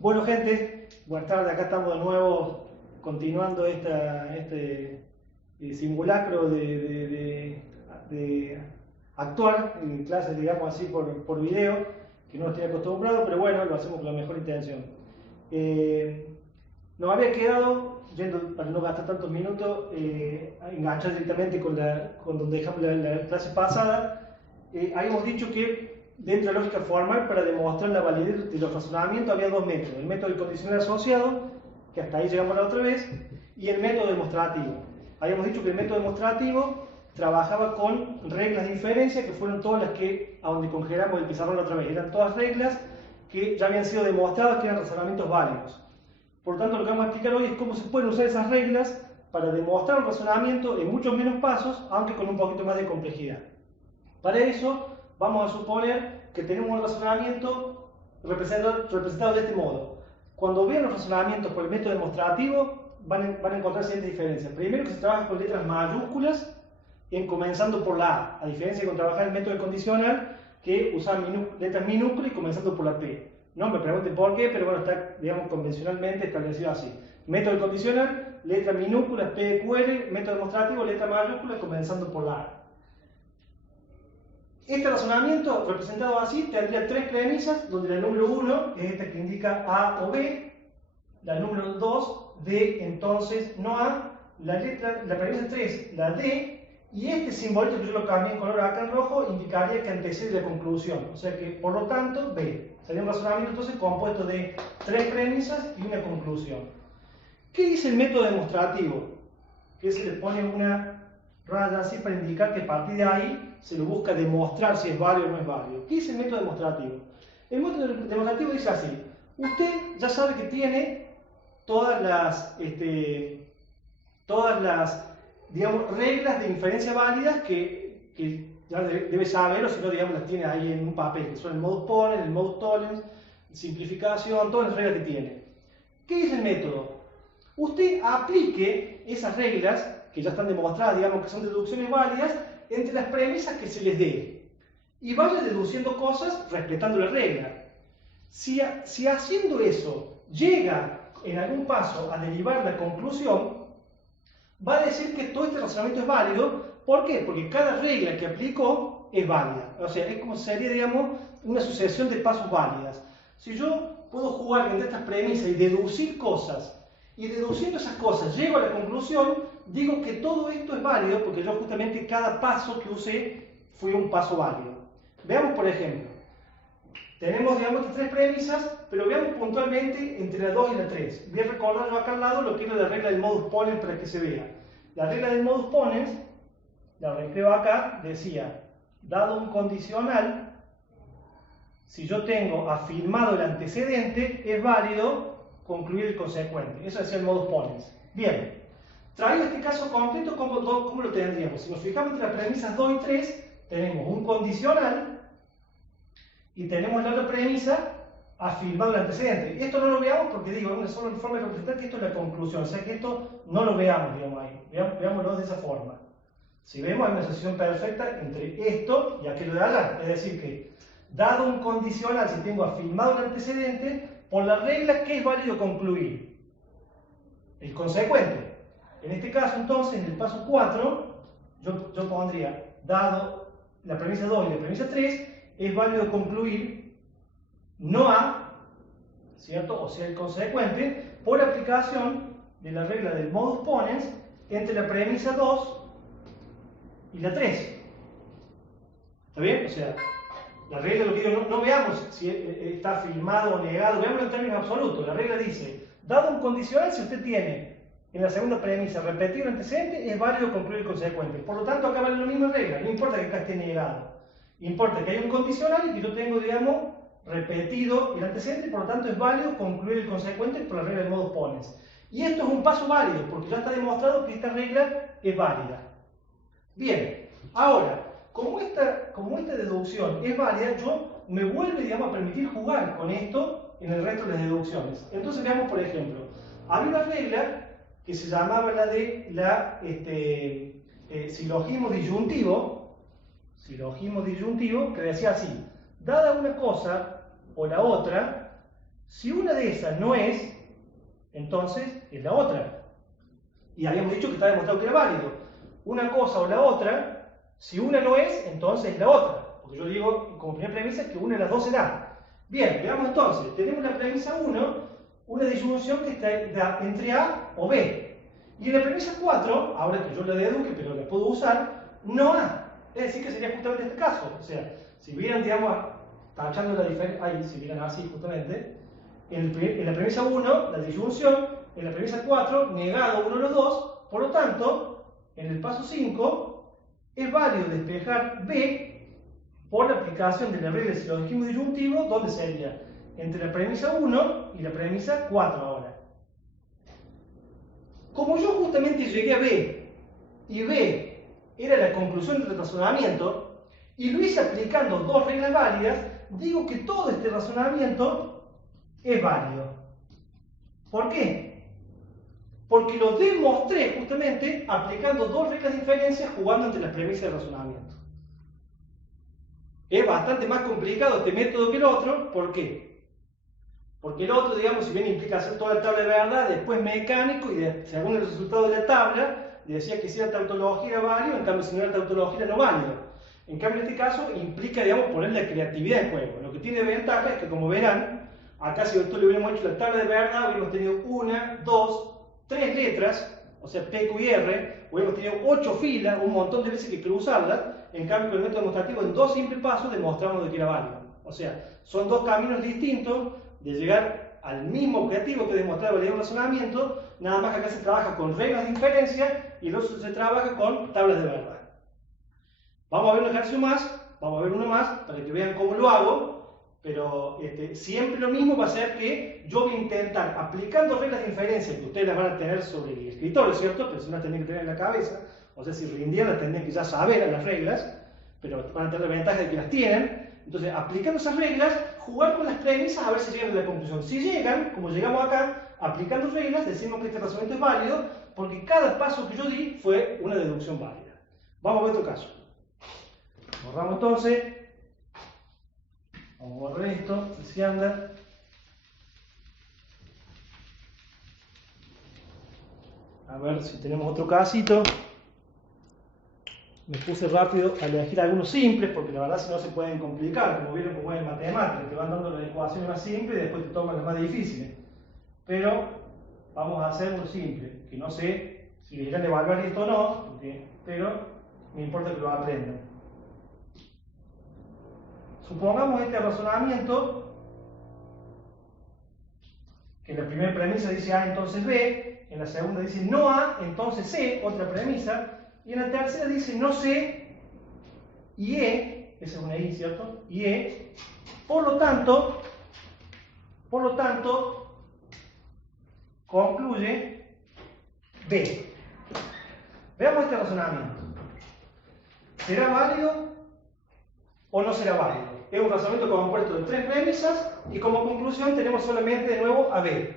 Bueno, gente, buenas tardes. Acá estamos de nuevo continuando este simulacro de actuar en clases, digamos así, por video, que no nos tiene acostumbrado, pero bueno, lo hacemos con la mejor intención. Nos había quedado, para no gastar tantos minutos, enganchar directamente con donde dejamos la clase pasada. Habíamos dicho que dentro de la lógica formal, para demostrar la validez de los razonamientos, había dos métodos: el método del condicional asociado, que hasta ahí llegamos la otra vez, y el método demostrativo. Habíamos dicho que el método demostrativo trabajaba con reglas de inferencia, que fueron todas las que, a donde congelamos el pizarrón la otra vez, eran todas reglas que ya habían sido demostradas que eran razonamientos válidos. Por lo tanto, lo que vamos a explicar hoy es cómo se pueden usar esas reglas para demostrar un razonamiento en muchos menos pasos, aunque con un poquito más de complejidad. Para eso, vamos a suponer que tenemos un razonamiento representado de este modo. Cuando vean los razonamientos por el método demostrativo, van a encontrar ciertas diferencias. Primero, que se trabaja con letras mayúsculas, comenzando por la A diferencia de cuando trabajar el método condicional, que usa letras minúsculas y comenzando por la P. No me pregunten por qué, pero bueno, está, digamos, convencionalmente establecido así. Método condicional, letra minúscula, PQR; método demostrativo, letra mayúscula, comenzando por la A. Este razonamiento, representado así, tendría tres premisas, donde la número 1 es esta que indica A o B, la número 2, D, entonces no A, la premisa 3, la D, y este simbolito que yo lo cambié en color acá en rojo indicaría que antecede la conclusión, o sea que por lo tanto B. Sería un razonamiento entonces compuesto de tres premisas y una conclusión. ¿Qué dice el método demostrativo? Que se le pone una raya así para indicar que a partir de ahí se lo busca demostrar si es válido o no es válido. ¿Qué dice el método demostrativo? El método demostrativo dice así: usted ya sabe que tiene todas las digamos, reglas de inferencia válidas que ya debe saber, o si no, digamos, las tiene ahí en un papel, que son el modus ponens, el modus tollens, simplificación, todas las reglas que tiene. ¿Qué dice el método? Usted aplique esas reglas, que ya están demostradas, digamos que son deducciones válidas, entre las premisas que se les dé, y vaya deduciendo cosas respetando la regla. Si haciendo eso llega en algún paso a derivar la conclusión, va a decir que todo este razonamiento es válido. ¿Por qué? Porque cada regla que aplicó es válida. O sea, es como sería, digamos, una sucesión de pasos válidas. Si yo puedo jugar entre estas premisas y deducir cosas, y deduciendo esas cosas llego a la conclusión, digo que todo esto es válido porque yo justamente cada paso que usé fue un paso válido. Veamos, por ejemplo, tenemos, digamos, estas tres premisas, pero veamos puntualmente entre la 2 y la 3. Voy a recordar acá al lado lo que es la regla del modus ponens para que se vea. La regla del modus ponens, la recreo acá, decía: dado un condicional, si yo tengo afirmado el antecedente, es válido concluir el consecuente. Eso decía el modus ponens. Bien, traído este caso concreto, ¿cómo lo tendríamos? Si nos fijamos entre las premisas 2 y 3, tenemos un condicional y tenemos la otra premisa afirmado el antecedente. Esto no lo veamos porque, digo, es una sola forma de representar que esto es la conclusión, o sea que esto no lo veamos, digamos, ahí. Veámoslo de esa forma. Si vemos, hay una asociación perfecta entre esto y aquello de allá. Es decir, que dado un condicional, si tengo afirmado el antecedente, por la regla, ¿qué es válido concluir? El consecuente. En este caso, entonces, en el paso 4, yo pondría, dado la premisa 2 y la premisa 3, es válido concluir no A, ¿cierto? O sea, el consecuente, por aplicación de la regla del modus ponens entre la premisa 2 y la 3. ¿Está bien? O sea, la regla, lo que digo, no veamos si está afirmado o negado, veámoslo en términos absolutos. La regla dice: dado un condicional, si usted tiene en la segunda premisa repetido el antecedente, es válido concluir el consecuente. Por lo tanto, acá vale la misma regla, no importa que acá esté negado. Importa que haya un condicional y que yo tengo, digamos, repetido el antecedente, por lo tanto es válido concluir el consecuente por la regla del modus ponens. Y esto es un paso válido, porque ya está demostrado que esta regla es válida. Bien, ahora, como esta deducción es válida, yo me vuelve, digamos, a permitir jugar con esto en el resto de las deducciones. Entonces veamos, por ejemplo, había una regla que se llamaba la de silogismo disyuntivo, que decía así: dada una cosa o la otra, si una de de esas no es, entonces es la otra. Y habíamos dicho que está demostrado que era válido. Una cosa o la otra, si una no es, entonces es la otra. Porque yo digo, como primera premisa, que una de las dos se da. Bien, veamos entonces. Tenemos la premisa 1, una disyunción que está entre A o B. Y en la premisa 4, ahora que yo la deduque, pero la puedo usar, no A. Es decir, que sería justamente este caso. O sea, si vieran, digamos, tachando la diferencia, ahí, si vieran así justamente, en la premisa 1, la disyunción, en la premisa 4, negado uno de los dos, por lo tanto, en el paso 5, es válido despejar B por la aplicación de la regla del silogismo disyuntivo, donde sería entre la premisa 1 y la premisa 4 ahora. Como yo justamente llegué a B, y B era la conclusión del razonamiento, y lo hice aplicando dos reglas válidas, digo que todo este razonamiento es válido. ¿Por qué? Porque lo demostré justamente aplicando dos reglas de inferencia jugando entre las premisas del razonamiento. Es bastante más complicado este método que el otro. ¿Por qué? Porque el otro, digamos, si bien implica hacer toda la tabla de verdad, después mecánico, y según el resultado de la tabla, decía que si era tautología era válido, en cambio si no era tautología era no válido. En cambio en este caso implica, digamos, poner la creatividad en juego. Lo que tiene ventaja es que, como verán, acá si nosotros le hubiéramos hecho la tabla de verdad, hubiéramos tenido 1, 2, 3 letras, o sea, P, Q y R, hubiéramos tenido 8 filas, un montón de veces que cruzarlas. En cambio, con el método demostrativo, en 2 simples pasos, demostramos de que era válido. O sea, son dos caminos distintos de llegar al mismo objetivo que demostrar validez de un razonamiento, nada más que acá se trabaja con reglas de inferencia y el otro se trabaja con tablas de verdad. Vamos a ver un ejercicio más, vamos a ver uno más, para que vean cómo lo hago, pero siempre lo mismo va a ser que yo voy a intentar, aplicando reglas de inferencia que ustedes las van a tener sobre el escritorio, ¿cierto? Pero si no las tendrían que tener en la cabeza, o sea, si rindieran las tendrían que ya saber las reglas, pero van a tener la ventaja de que las tienen. Entonces, aplicando esas reglas, jugar con las premisas a ver si llegan a la conclusión. Si llegan, como llegamos acá, aplicando reglas, decimos que este razonamiento es válido, porque cada paso que yo di fue una deducción válida. Vamos a ver otro caso. Borramos entonces. Vamos a borrar esto, si anda. A ver si tenemos otro casito. Me puse rápido a elegir algunos simples, porque la verdad si no se pueden complicar, como vieron como es en matemáticas, te van dando las ecuaciones más simples y después te toman las más difíciles. Pero vamos a hacer uno simple, que no sé si les irán a evaluar esto o no, pero me importa que lo aprendan. Supongamos este razonamiento, que en la primera premisa dice A, entonces B, en la segunda dice no A, entonces C, otra premisa, y en la tercera dice no C y E, esa es una I, ¿cierto? Y E, por lo tanto, concluye B. Veamos este razonamiento. ¿Será válido o no será válido? Es un razonamiento compuesto de 3 premisas y como conclusión tenemos solamente de nuevo a B.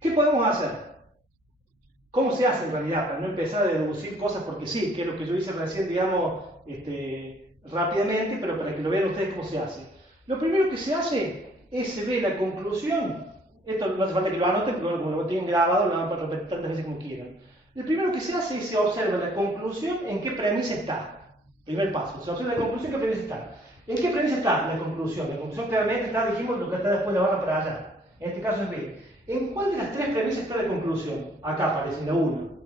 ¿Qué podemos hacer? ¿Cómo se hace en realidad? Para no empezar a deducir cosas porque sí, que es lo que yo hice recién, digamos, rápidamente, pero para que lo vean ustedes cómo se hace. Lo primero que se hace es se ve la conclusión. Esto no hace falta que lo anoten, porque como lo tienen grabado, lo van a repetir tantas veces como quieran. Lo primero que se hace es se observa la conclusión en qué premisa está. Primer paso, se observa la conclusión en qué premisa está. ¿En qué premisa está la conclusión? La conclusión claramente está, dijimos, lo que está después de la barra para allá. En este caso es B. ¿En cuál de las 3 premisas está la conclusión? Acá aparece, en la 1.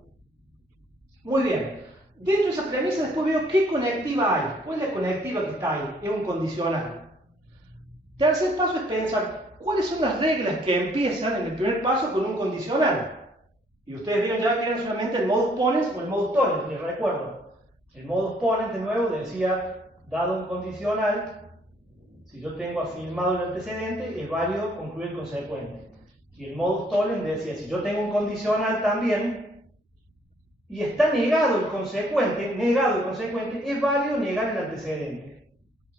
Muy bien. Dentro de esa premisa después veo qué conectiva hay. ¿Cuál es la conectiva que está ahí? Es un condicional. Tercer paso es pensar cuáles son las reglas que empiezan en el primer paso con un condicional. Y ustedes vieron ya que eran solamente el modus ponens o el modus tollens, les recuerdo. El modus ponens, de nuevo, decía, dado un condicional, si yo tengo afirmado el antecedente, es válido concluir el consecuente. Y el modus tollens decía, si yo tengo un condicional también, y está negado el consecuente, es válido negar el antecedente.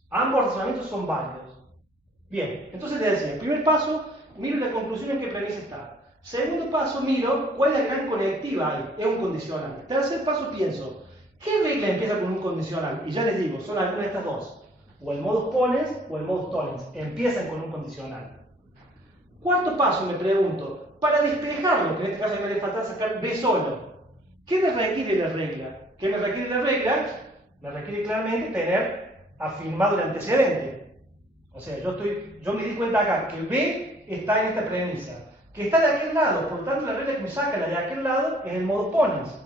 Ambos razonamientos son válidos. Bien, entonces le decía, el primer paso, miro la conclusión en qué premisa está. Segundo paso, miro cuál es la gran conectiva ahí, es un condicional. Tercer paso, pienso, ¿qué regla empieza con un condicional? Y ya les digo, son algunas de estas dos. o el modus ponens o el modus tollens. Empiezan con un condicional. Cuarto paso, me pregunto, para despejarlo, que en este caso me haría falta sacar B solo, ¿qué me requiere la regla? ¿Qué me requiere la regla? Me requiere claramente tener afirmado el antecedente. O sea, yo me di cuenta acá que B está en esta premisa, que está de aquel lado, por lo tanto la regla que me saca la de aquel lado es el modus ponens.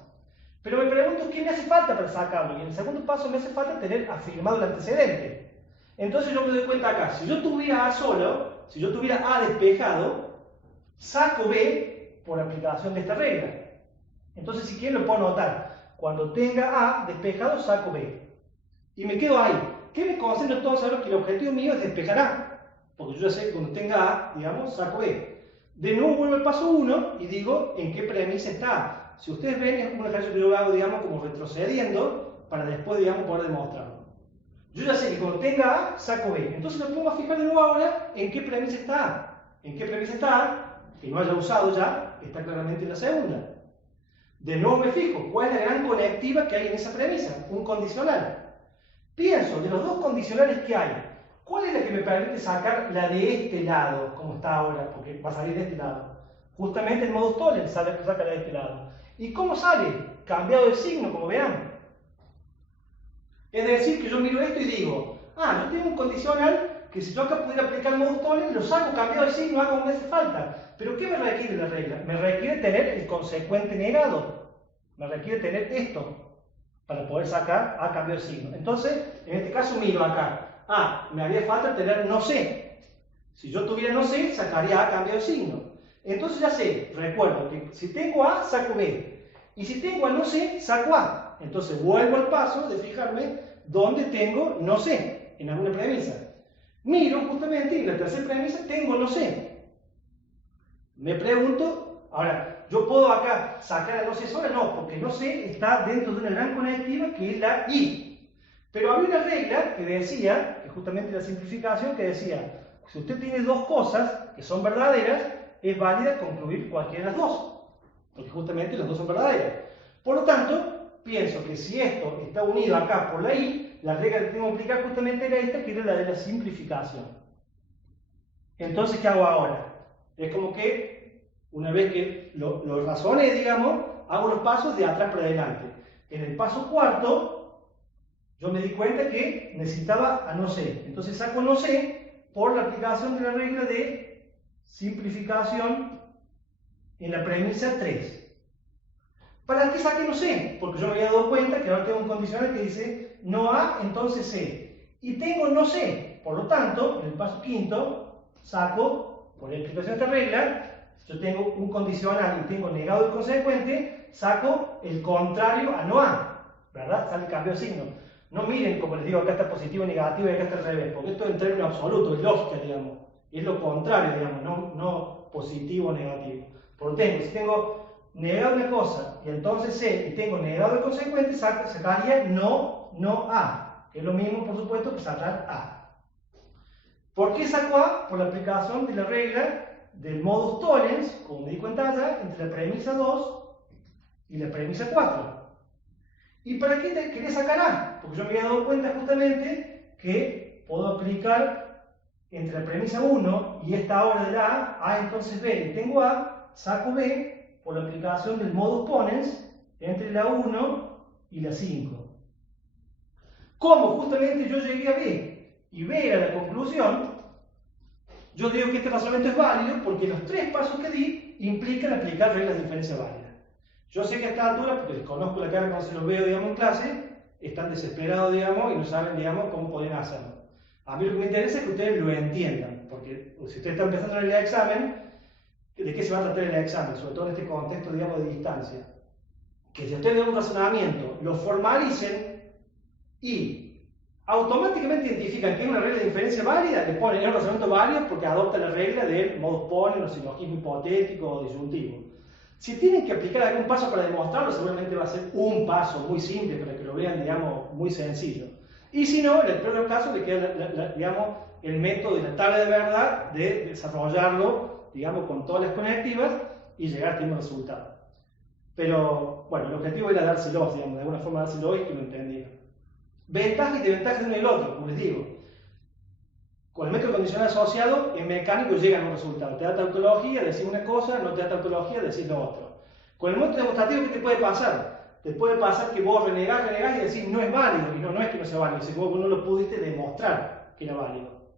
Pero me pregunto qué me hace falta para sacarlo, y en el segundo paso me hace falta tener afirmado el antecedente. Entonces yo me doy cuenta acá, si yo tuviera A solo, si yo tuviera A despejado, saco B por aplicación de esta regla. Entonces si quieren lo puedo anotar, cuando tenga A despejado saco B. Y me quedo ahí. ¿Qué me concentro todo? Saber que el objetivo mío es despejar A, porque yo ya sé que cuando tenga A, digamos, saco B. De nuevo vuelvo al paso 1 y digo en qué premisa está A. Si ustedes ven, es un ejercicio que yo hago, digamos, como retrocediendo, para después, digamos, poder demostrarlo. Yo ya sé que cuando tenga A, saco B. Entonces me pongo a fijar de nuevo ahora en qué premisa está A. ¿En qué premisa está A? Que no haya usado ya, está claramente en la segunda. De nuevo me fijo, ¿cuál es la gran conectiva que hay en esa premisa? Un condicional. Pienso, de los dos condicionales que hay, ¿cuál es la que me permite sacar la de este lado, como está ahora? Porque va a salir de este lado. Justamente el modus tollens saca la de este lado. ¿Y cómo sale? Cambiado de signo, como vean. Es decir, que yo miro esto y digo, yo tengo un condicional que si yo acá pudiera aplicar el modus tollens, lo saco cambiado de signo, hago como me hace falta. ¿Pero qué me requiere la regla? Me requiere tener el consecuente negado. Me requiere tener esto para poder sacar A cambio de signo. Entonces, en este caso miro acá. Me haría falta tener no sé. Si yo tuviera no sé, sacaría A cambio de signo. Entonces ya sé, recuerdo que si tengo A, saco B. Y si tengo A no sé, saco A. Entonces vuelvo al paso de fijarme dónde tengo no sé, en alguna premisa. Miro justamente y en la tercera premisa tengo no sé. Me pregunto, ahora, ¿yo puedo acá sacar a no sé sola? No, porque no sé está dentro de una gran conectiva que es la I. Pero había una regla que decía, que justamente la simplificación, que decía, si usted tiene dos cosas que son verdaderas, es válida concluir cualquiera de las dos, porque justamente las dos son verdaderas. Por lo tanto, pienso que si esto está unido acá por la I, la regla que tengo que aplicar justamente era esta, que era la de la simplificación. Entonces, ¿qué hago ahora? Es como que, una vez que lo razoné, digamos, hago los pasos de atrás para adelante. En el paso cuarto, yo me di cuenta que necesitaba a no sé. Entonces saco no sé por la aplicación de la regla de simplificación en la premisa 3. ¿Para qué saqué no sé? Porque yo me había dado cuenta que ahora tengo un condicional que dice no A, entonces C. Y tengo no sé. Por lo tanto, en el paso quinto, saco, por la explicación de esta regla, yo tengo un condicional y tengo negado el consecuente, saco el contrario a no A, ¿verdad? Sale cambio de signo. No miren, como les digo, acá está positivo, negativo y acá está al revés, porque esto es en términos absolutos, es lógica, digamos. Es lo contrario, digamos, no positivo o negativo. Por lo tanto, si tengo negado una cosa y entonces C y tengo negado el consecuente, sacaría no A, que es lo mismo, por supuesto, que sacar A. ¿Por qué saco A? Por la aplicación de la regla del modus tollens, como me di cuenta ya, entre la premisa 2 y la premisa 4. ¿Y para qué quería sacar A? Porque yo me había dado cuenta justamente que puedo aplicar entre la premisa 1 y esta hora de la A entonces B, y tengo A, saco B por la aplicación del modus ponens entre la 1 y la 5. ¿Cómo? Justamente yo llegué a B. Y B era la conclusión. Yo digo que este razonamiento es válido porque los tres pasos que di implican aplicar reglas de inferencia válida. Yo sé que a esta altura, porque desconozco la carga cuando se los veo, digamos, en clase, están desesperados, digamos, y no saben, digamos, cómo podrían hacerlo. A mí lo que me interesa es que ustedes lo entiendan, porque si ustedes están empezando en el examen, ¿de qué se va a tratar el examen? Sobre todo en este contexto, digamos, de distancia. Que si ustedes ven un razonamiento, lo formalicen y automáticamente identifican que es una regla de inferencia válida, le ponen un razonamiento válido porque adopta la regla del modus ponens, o silogismo hipotético o disyuntivo. Si tienen que aplicar algún paso para demostrarlo, seguramente va a ser un paso muy simple para que lo vean, digamos, muy sencillo. Y si no, en el peor caso, le queda, digamos, el método de la tabla de verdad de desarrollarlo, digamos, con todas las conectivas y llegar al mismo resultado. Pero, bueno, el objetivo era dárselos, digamos, de alguna forma dárselos y que lo entendieran. Ventajas y desventajas de uno y el otro, como les digo. Con el método condicional asociado, en mecánico llegan a un resultado. Te da tautología, decís una cosa, no te da tautología, decís lo otro. Con el método demostrativo, ¿qué te puede pasar? Te puede pasar que vos renegás y decís no es válido, y no es que no sea válido, sino que vos no lo pudiste demostrar que era válido.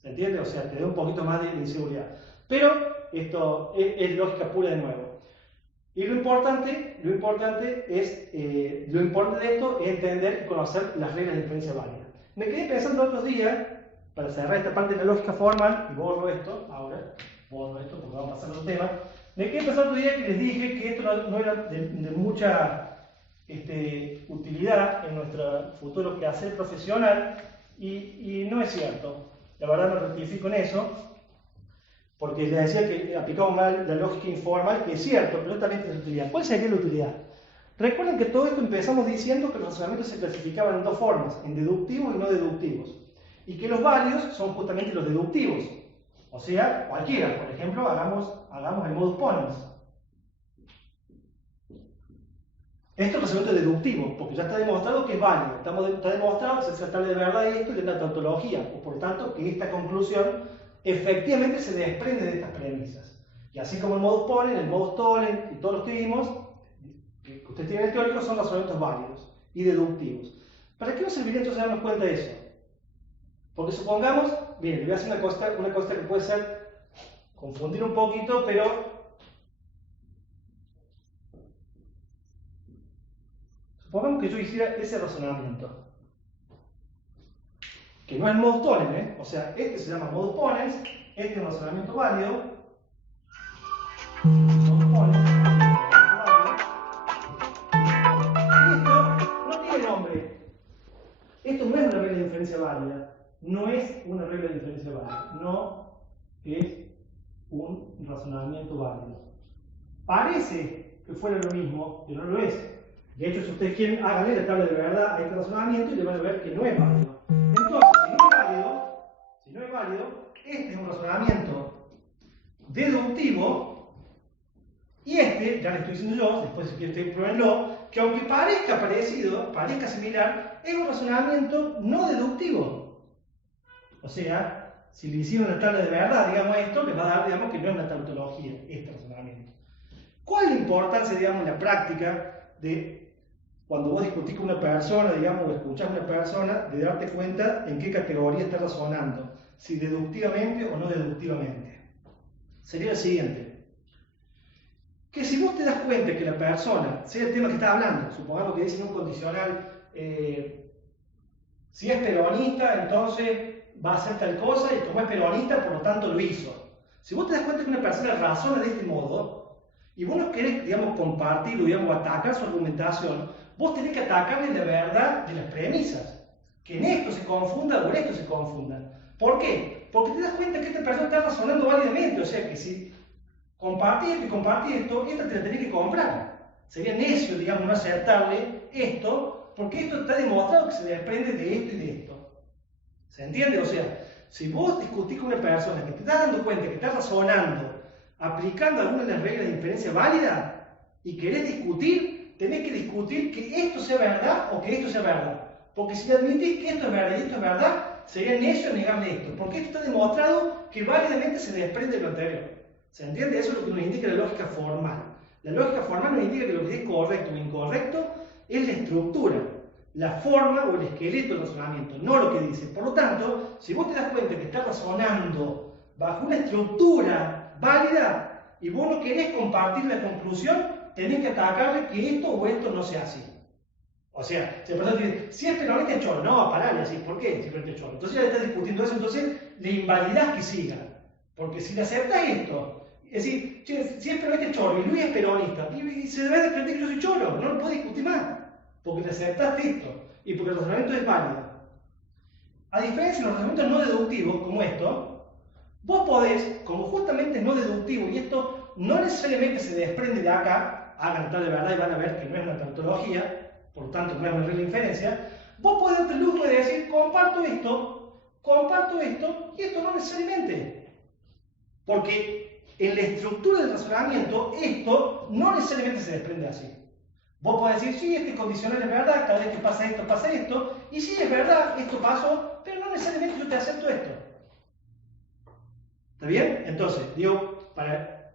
¿Se entiende? O sea, te da un poquito más de inseguridad. Pero esto es lógica pura de nuevo. Y lo importante de esto es entender y conocer las reglas de inferencia válida. Me quedé pensando otros días, para cerrar esta parte de la lógica formal, y borro esto porque vamos a pasar a otro tema. Me quedé pensando otro día que les dije que esto no era de mucha utilidad en nuestro futuro quehacer profesional, y no es cierto. La verdad me rectifico en eso, porque les decía que aplicamos mal la lógica informal, que es cierto, pero también tiene utilidad. ¿Cuál sería la utilidad? Recuerden que todo esto empezamos diciendo que los razonamientos se clasificaban en dos formas, en deductivos y no deductivos, y que los válidos son justamente los deductivos. O sea, cualquiera. Por ejemplo, hagamos el modus ponens. Esto es razonamiento deductivo, porque ya está demostrado que es válido. Está demostrado que se trata de verdad esto y de una tautología, o por tanto que esta conclusión efectivamente se desprende de estas premisas. Y así como el modus ponens, el modus tollens y todos los que vimos, que ustedes tienen el teórico, son razonamientos válidos y deductivos. ¿Para qué nos serviría entonces darnos cuenta de eso? Porque supongamos, bien, le voy a hacer una cosa que puede ser confundir un poquito, pero supongamos que yo hiciera ese razonamiento, que no es el modus tollens, o sea, este se llama modus ponens, este es un razonamiento válido, modus ponens, y esto no tiene nombre. Esto no es una regla de inferencia válida. No es una regla de inferencia válida, no es un razonamiento válido. Parece que fuera lo mismo, pero no lo es. De hecho, si ustedes quieren, háganle la tabla de verdad a este razonamiento y le van a ver que no es válido. Entonces, si no es válido, este es un razonamiento deductivo, y este, ya le estoy diciendo yo, después si quieren pruébenlo, que aunque parezca parecido, parezca similar, es un razonamiento no deductivo. O sea, si le hicieron una tabla de verdad, digamos esto, le va a dar, digamos, que no es una tautología, este razonamiento. ¿Cuál es la importancia, digamos, en la práctica de cuando vos discutís con una persona, digamos, o escuchás a una persona, de darte cuenta en qué categoría está razonando, si deductivamente o no deductivamente? Sería el siguiente: que si vos te das cuenta que la persona, sea el tema que está hablando, supongamos que dice en un condicional, si es peronista, entonces va a hacer tal cosa, y como es peronista, por lo tanto lo hizo. Si vos te das cuenta que una persona razona de este modo, y vos no querés, digamos, compartir, digamos, atacar su argumentación, vos tenés que atacarle la verdad de las premisas. Que en esto se confunda o en esto se confunda. ¿Por qué? Porque te das cuenta que esta persona está razonando válidamente, o sea que si compartís esto, esta te la tenés que comprar. Sería necio, digamos, no aceptarle esto, porque esto está demostrado que se desprende de esto y de esto. ¿Se entiende? O sea, si vos discutís con una persona que te estás dando cuenta que está razonando, aplicando alguna de las reglas de inferencia válida, y querés discutir, tenés que discutir que esto sea verdad o que esto sea verdad. Porque si admitís que esto es verdad y esto es verdad, sería necio negarle esto, porque esto está demostrado que válidamente se desprende de lo anterior. ¿Se entiende? Eso es lo que nos indica la lógica formal. La lógica formal nos indica que lo que es correcto o incorrecto es la estructura, la forma o el esqueleto del razonamiento, no lo que dice. Por lo tanto, si vos te das cuenta que estás razonando bajo una estructura válida y vos no querés compartir la conclusión, tenés que atacarle que esto o esto no sea así. O sea, si la persona te dice, si es peronista es choro, no, parale así, ¿por qué si es peronista es choro? Entonces ya le estás discutiendo eso, entonces le invalidás que siga. Porque si le aceptas esto, es decir, si es peronista es choro y Luis es peronista, y se debe desprender que yo soy choro, no lo puedo discutir más. Porque le aceptaste esto, y porque el razonamiento es válido. A diferencia de los razonamientos no deductivos, como esto, vos podés, como justamente es no deductivo, y esto no necesariamente se desprende de acá, hagan tal de verdad y van a ver que no es una tautología, por tanto no es una regla de inferencia, vos podés darte el lujo de decir, comparto esto, y esto no necesariamente. Porque en la estructura del razonamiento, esto no necesariamente se desprende así. Vos podés decir, sí, este condicional es verdad, cada vez que pasa esto, y sí, es verdad, esto pasó, pero no necesariamente yo te acepto esto. ¿Está bien? Entonces, digo, para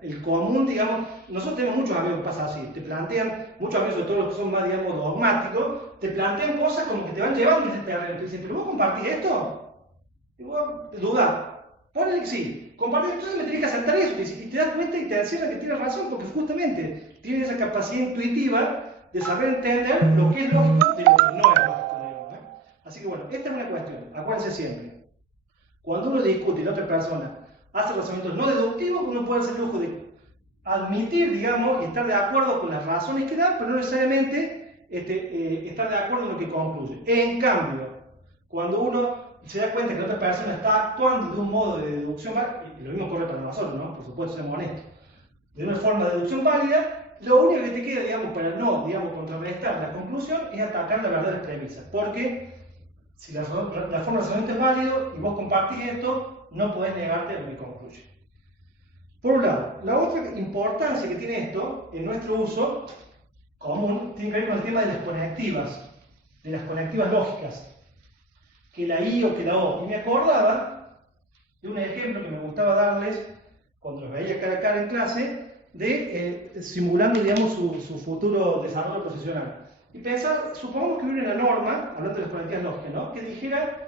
el común, digamos, nosotros tenemos muchos amigos que pasa así, te plantean, muchos amigos, sobre todo los que son más, digamos, dogmáticos, te plantean cosas como que te van llevando ese terreno. Te dicen, ¿pero vos compartís esto? Y vos, duda, ponle que sí, compartís, entonces me tenés que aceptar eso, y te das cuenta y te encierra que tienes razón, porque justamente tienes esa capacidad intuitiva de saber entender lo que es lógico de lo que no es lógico, digamos, ¿eh? Así que bueno, esta es una cuestión, acuérdense siempre. Cuando uno discute y la otra persona hace razonamientos no deductivos, uno puede hacer el lujo de admitir, digamos, y estar de acuerdo con las razones que da, pero no necesariamente estar de acuerdo en lo que concluye. En cambio, cuando uno se da cuenta que la otra persona está actuando de un modo de deducción válida, y lo mismo corre para nosotros, ¿no? Por supuesto, seamos honestos, de una forma de deducción válida, lo único que te queda, digamos, para no, digamos, contrarrestar la conclusión es atacar la verdad de las premisas, porque si la forma de razonamiento es válido y vos compartís esto, no podés negarte a lo que concluye. Por un lado, la otra importancia que tiene esto en nuestro uso común tiene que ver con el tema de las conectivas lógicas, que la I o que la O. Y me acordaba de un ejemplo que me gustaba darles cuando los veía cara a cara en clase, de simulando, digamos, su futuro desarrollo profesional. Y pensar, supongamos que hubiera una norma, hablando de las conectivas lógicas, ¿no?, que dijera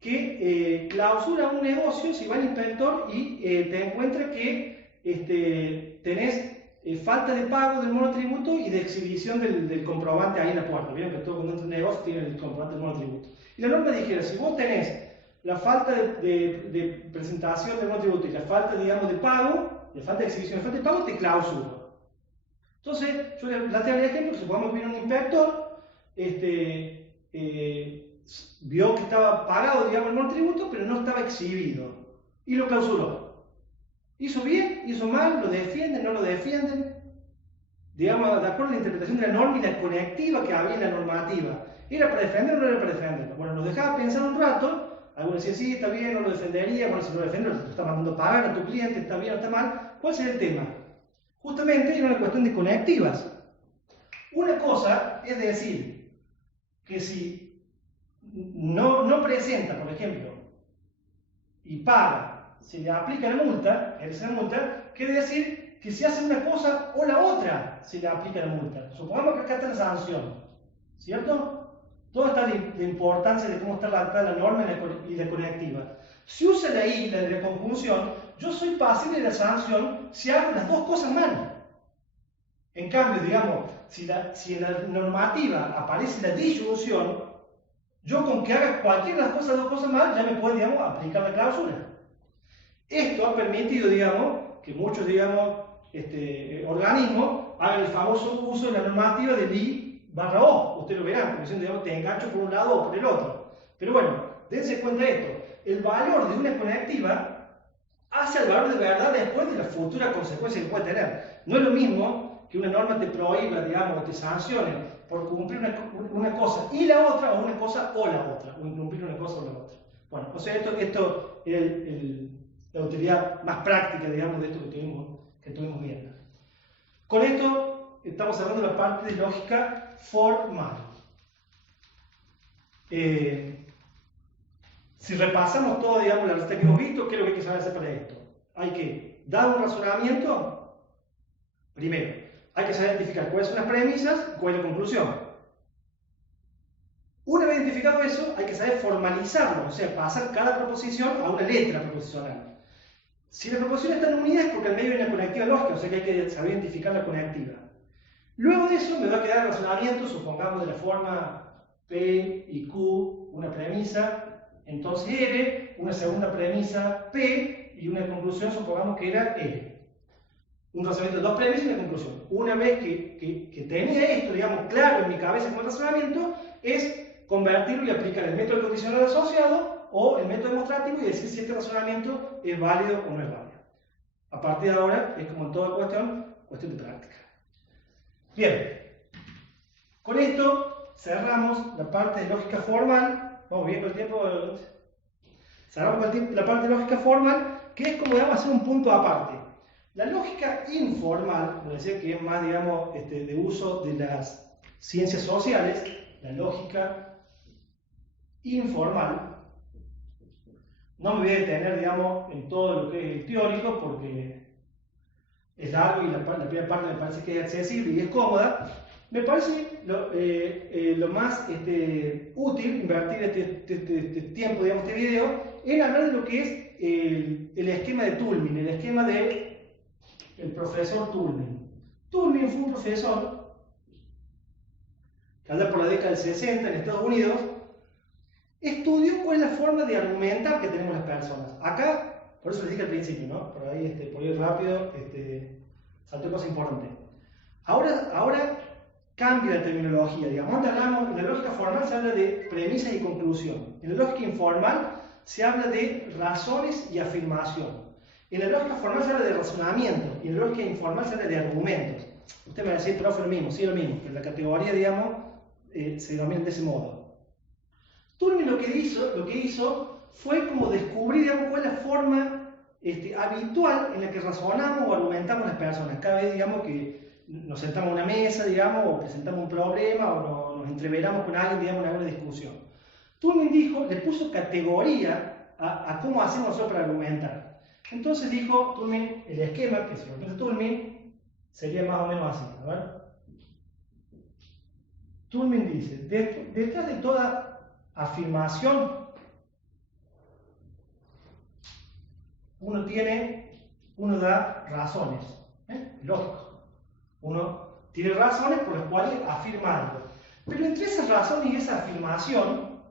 que clausura un negocio si va el inspector y te encuentra que tenés falta de pago del monotributo y de exhibición del comprobante ahí en la puerta. Vieron que todo cuando entra un negocio tiene el comprobante del monotributo. Y la norma dijera, si vos tenés la falta de presentación del monotributo y la falta, digamos, de pago, la falta de exhibición, la falta de pago, te clausura. Entonces, yo le planteo el ejemplo, supongamos que viene un inspector, vio que estaba pagado, digamos, el monotributo, pero no estaba exhibido, y lo clausuró. ¿Hizo bien? ¿Hizo mal? ¿Lo defienden? ¿No lo defienden? Digamos, de acuerdo a la interpretación de la norma y la conectiva que había en la normativa. ¿Era para defender o no era para defender? Bueno, nos dejaba pensar un rato. Algunos decían, sí, está bien, no lo defendería. Bueno, si no lo defiende, lo está mandando pagar a tu cliente, está bien o está mal. ¿Cuál sería el tema? Justamente era una cuestión de conectivas. Una cosa es decir que si no presenta, por ejemplo, y paga, se le aplica la multa, quiere decir que si hace una cosa o la otra, se le aplica la multa. Supongamos que acá está la sanción, ¿cierto? Todo está de importancia de cómo está redactada la norma y la conectiva. Si usa la I, la de la conjunción, yo soy pasible de la sanción si hago las dos cosas mal. En cambio, digamos, si en la normativa aparece la disyunción, yo con que haga cualquiera de las cosas, dos cosas mal, ya me puede, digamos, aplicar la cláusula. Esto ha permitido, digamos, que muchos, digamos, organismos hagan el famoso uso de la normativa del I/O. Ustedes lo verán, porque digamos, te engancho por un lado o por el otro. Pero bueno, dense cuenta de esto. El valor de una conectiva hace al valor de verdad después de la futura consecuencia que puede tener. No es lo mismo que una norma te prohíba, digamos, o te sancione por cumplir una cosa y la otra, o una cosa o la otra, o incumplir una cosa o la otra. Bueno, o sea, esto es la utilidad más práctica, digamos, de esto que estuvimos viendo. Con esto estamos hablando de la parte de lógica formal. Si repasamos todo, digamos, la receta que hemos visto, ¿qué es lo que hay que saber hacer para esto? Hay que dar un razonamiento. Primero, hay que saber identificar cuáles son las premisas y cuál es la conclusión. Una vez identificado eso, hay que saber formalizarlo, o sea, pasar cada proposición a una letra proposicional. Si las proposiciones están unidas es porque en medio hay una conectiva lógica, o sea que hay que saber identificar la conectiva. Luego de eso me va a quedar el razonamiento, supongamos de la forma P y Q, una premisa, entonces R, una segunda premisa P y una conclusión, supongamos que era R. Un razonamiento de dos premisas y una conclusión. Una vez que tenía esto, digamos, claro en mi cabeza como razonamiento, es convertirlo y aplicar el método condicional asociado o el método demostrativo y decir si este razonamiento es válido o no es válido. A partir de ahora, es como en toda cuestión de práctica. Bien, con esto cerramos la parte de lógica formal. Vamos bien con el tiempo. Cerramos la parte de lógica formal, que es como, digamos, hacer un punto aparte. La lógica informal, como decía, que es más, digamos, de uso de las ciencias sociales, la lógica informal No me voy a detener, digamos, en todo lo que es el teórico, porque es largo y la primera parte me parece que es accesible y es cómoda. Me parece lo más útil invertir este tiempo, digamos, este video, en hablar de lo que es el esquema de Toulmin, el esquema del profesor Toulmin. Toulmin fue un profesor que anda por la década del 60 en Estados Unidos, estudió cuál es la forma de argumentar que tenemos las personas. Acá, por eso les dije al principio, ¿no? Por ahí, por ir rápido, saltó cosas importantes. Ahora cambia la terminología, digamos. Antes hablamos, en la lógica formal se habla de premisas y conclusión. En la lógica informal se habla de razones y afirmación. En la lógica formal se habla de razonamiento y en la lógica informal se habla de argumentos. Usted me va a decir, profe, lo mismo, sí, lo mismo, pero la categoría, digamos, se denomina de ese modo. Toulmin lo que hizo fue como descubrir, digamos, cuál es la forma habitual en la que razonamos o argumentamos las personas. Cada vez, digamos, que nos sentamos a una mesa, digamos, o presentamos un problema, o nos entreveramos con alguien, digamos, en alguna discusión. Toulmin le puso categoría a cómo hacemos nosotros para argumentar. Entonces dijo Toulmin, el esquema que se lo puso Toulmin sería más o menos así. A ver. Toulmin dice, detrás de toda afirmación, uno da razones, lógico. Uno tiene razones por las cuales afirma algo. Pero entre esas razones y esa afirmación,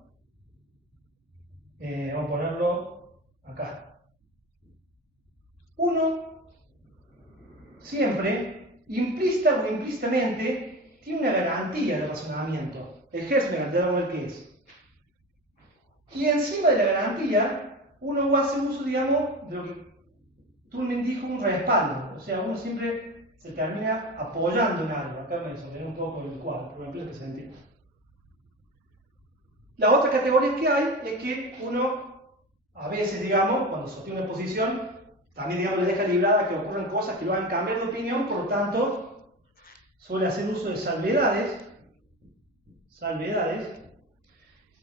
vamos a ponerlo acá. Uno siempre, implícita o implícitamente, tiene una garantía de razonamiento. Ejerce una garantía de que es. Y encima de la garantía, uno hace uso, digamos, de lo que Toulmin dijo, un respaldo. O sea, uno siempre se termina apoyando en algo. Acá me desordené un poco el cuadro, pero me que se entiende. La otra categoría que hay es que uno, a veces, digamos, cuando sostiene una posición, también, digamos, le deja librada que ocurran cosas que lo hagan cambiar de opinión, por lo tanto, suele hacer uso de salvedades.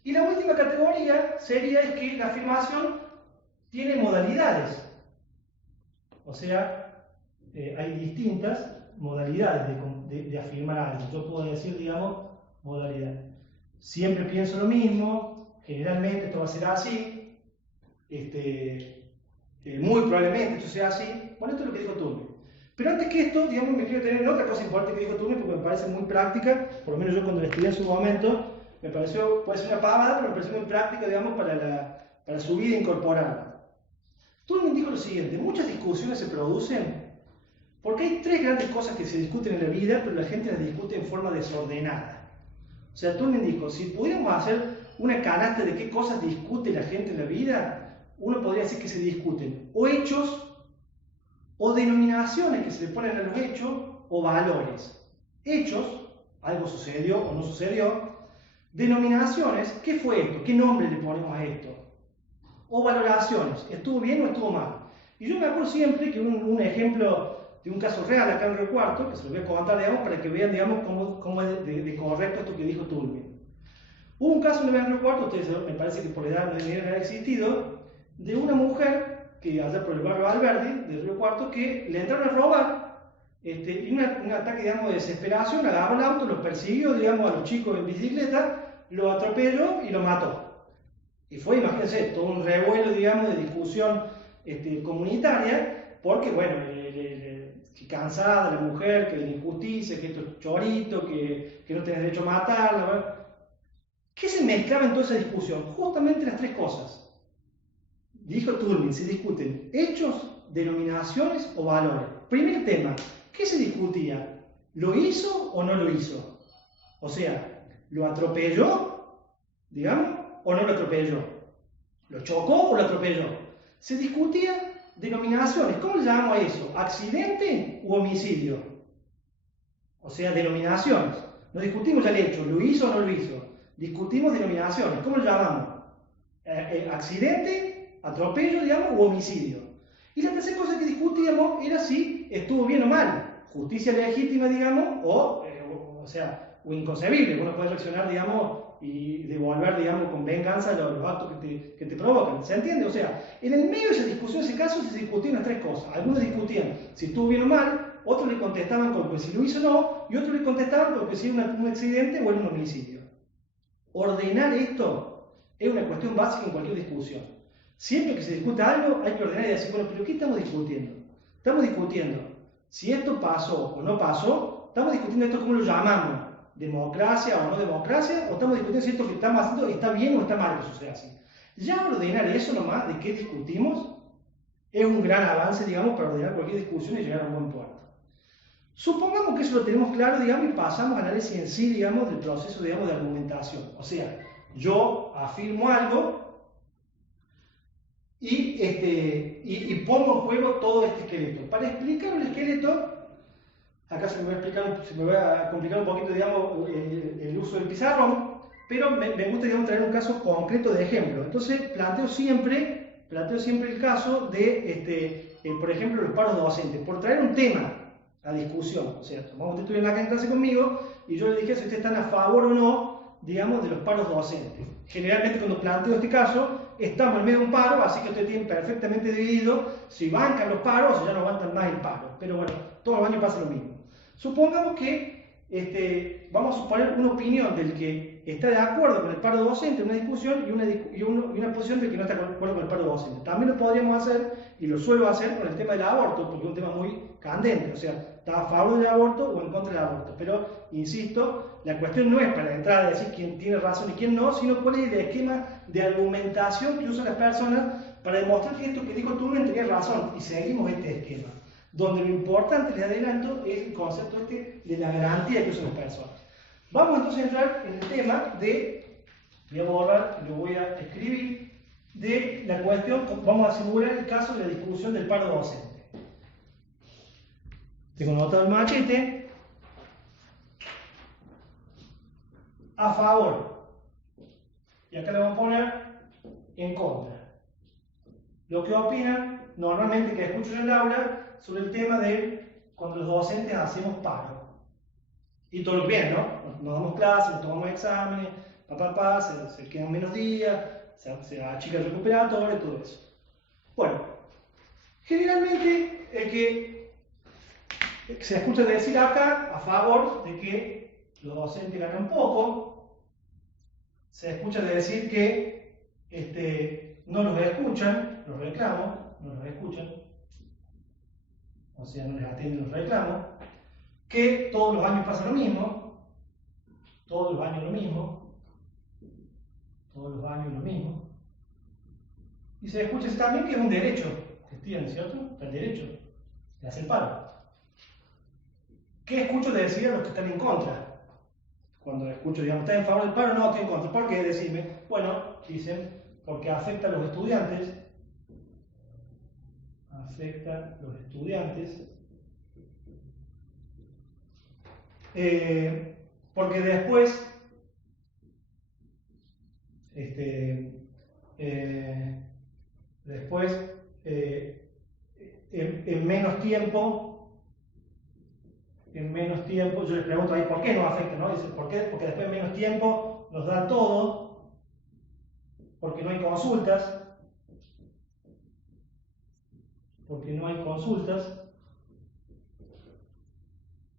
Y la última categoría sería que la afirmación tiene modalidades. O sea, hay distintas modalidades de afirmar algo. Yo puedo decir, digamos, modalidad. Siempre pienso lo mismo, generalmente esto va a ser así, muy probablemente esto sea así. Bueno, esto es lo que dijo Toulmin. Pero antes que esto, digamos, me quiero tener en otra cosa importante que dijo Toulmin, porque me parece muy práctica, por lo menos yo cuando la estudié en su momento, me pareció, puede ser una pavada, pero me pareció muy práctica, digamos, para su vida incorporarla. Toulmin dijo lo siguiente: muchas discusiones se producen porque hay tres grandes cosas que se discuten en la vida, pero la gente las discute en forma desordenada. O sea, Toulmin dijo, si pudiéramos hacer una canasta de qué cosas discute la gente en la vida, uno podría decir que se discuten o hechos, o denominaciones que se le ponen a los hechos, o valores. Hechos, algo sucedió o no sucedió. Denominaciones, ¿qué fue esto? ¿Qué nombre le ponemos a esto? O valoraciones, ¿estuvo bien o estuvo mal? Y yo me acuerdo siempre que un ejemplo de un caso real acá en Río Cuarto, que se lo voy a contar, digamos, para que vean, digamos, cómo es de correcto esto que dijo Toulmin. Hubo un caso en Río Cuarto, ustedes me parece que por edad no deberían haber existido, de una mujer que allá por el barrio Alberdi, de Río Cuarto, que le entraron a robar, y un ataque, digamos, de desesperación, agarró el auto, los persiguió, digamos, a los chicos en bicicleta, lo atropelló y lo mató. Y fue, imagínense, todo un revuelo, digamos, de discusión comunitaria, porque, bueno, que cansada la mujer, que la injusticia, que esto es chorito, que no tenés derecho a matarla, ¿verdad? ¿Qué se mezclaba en toda esa discusión? Justamente las tres cosas. Dijo Toulmin, se discuten hechos, denominaciones o valores. Primer tema, ¿qué se discutía? ¿Lo hizo o no lo hizo? O sea, ¿lo atropelló, digamos, o no lo atropelló? ¿Lo chocó o lo atropelló? Se discutía denominaciones. ¿Cómo le llamamos a eso? ¿Accidente u homicidio? O sea, denominaciones. No discutimos el hecho, ¿lo hizo o no lo hizo? Discutimos denominaciones. ¿Cómo lo llamamos? ¿Accidente, atropello, digamos, u homicidio? Y la tercera cosa que discutíamos era si estuvo bien o mal. Justicia legítima, digamos, o inconcebible. Uno puede reaccionar, digamos, y devolver, digamos, con venganza los actos que te provocan. ¿Se entiende? O sea, en el medio de esa discusión, en ese caso, se discutían las tres cosas. Algunos discutían si estuvo bien o mal, otros le contestaban con que si lo hizo o no, y otros le contestaban con que si era un accidente o era un homicidio. Ordenar esto es una cuestión básica en cualquier discusión. Siempre que se discuta algo, hay que ordenar y decir, bueno, pero ¿qué estamos discutiendo? Estamos discutiendo si esto pasó o no pasó, estamos discutiendo esto cómo lo llamamos, democracia o no democracia, o estamos discutiendo si esto que estamos haciendo está bien o está mal que suceda así. Ya ordenar eso nomás de qué discutimos es un gran avance, digamos, para ordenar cualquier discusión y llegar a un buen puerto. Supongamos que eso lo tenemos claro, digamos, y pasamos al análisis en sí, digamos, del proceso, digamos, de argumentación. O sea, yo afirmo algo y pongo en juego todo este esqueleto. Para explicar el esqueleto, acá se me va a complicar un poquito, digamos, el uso del pizarrón, pero me gusta, digamos, traer un caso concreto de ejemplo. Entonces, planteo siempre el caso de, por ejemplo, los paros docentes, por traer un tema a discusión. O sea, supongamos que usted estuviera acá en clase conmigo y yo le dije si ustedes están a favor o no, digamos, de los paros docentes. Generalmente cuando planteo este caso, estamos en medio de un paro, así que ustedes tienen perfectamente dividido si bancan los paros o si ya no aguantan más el paro. Pero bueno, todos los años pasa lo mismo. Supongamos que vamos a suponer una opinión del que está de acuerdo con el paro docente en una discusión y una posición del que no está de acuerdo con el paro docente. También lo podríamos hacer, y lo suelo hacer, con el tema del aborto, porque es un tema muy candente. O sea, está a favor del aborto o en contra del aborto. Pero, insisto, la cuestión no es para entrar a decir quién tiene razón y quién no, sino cuál es el esquema de argumentación que usan las personas para demostrar que esto que dijo Turner tenía razón. Y seguimos este esquema, donde lo importante, les adelanto, es el concepto de la garantía que usan las personas. Vamos entonces a entrar en el tema de, voy a borrar, lo voy a escribir, de la cuestión, vamos a simular el caso de la discusión del paro docente. Tengo anotado el machete. A favor. Y acá le vamos a poner en contra. Lo que opinan, normalmente que escucho en el aula, sobre el tema de cuando los docentes hacemos paro. Y todo lo bien, ¿no? Nos damos clases, nos tomamos exámenes, se quedan menos días, se achica el recuperatorio y todo eso. Bueno, generalmente el que se escucha decir acá a favor de que los docentes ganan poco, se escucha decir que no los escuchan, los reclamos, no los escuchan, o sea, no les atienden los reclamos, que todos los años pasa lo mismo, todos los años lo mismo, todos los años lo mismo, y se escucha también que es un derecho que tienen, ¿cierto? El derecho de hacer paro. ¿Qué escucho decir a los que están en contra? Cuando escucho, digamos, ¿estás en favor del paro? No, estoy en contra. ¿Por qué? Decime. Bueno, dicen, porque afecta a los estudiantes. Afecta a los estudiantes. Porque después en menos tiempo, yo les pregunto ahí por qué nos afecta, ¿no? Dicen, ¿por qué? Porque después en menos tiempo nos dan todo, porque no hay consultas,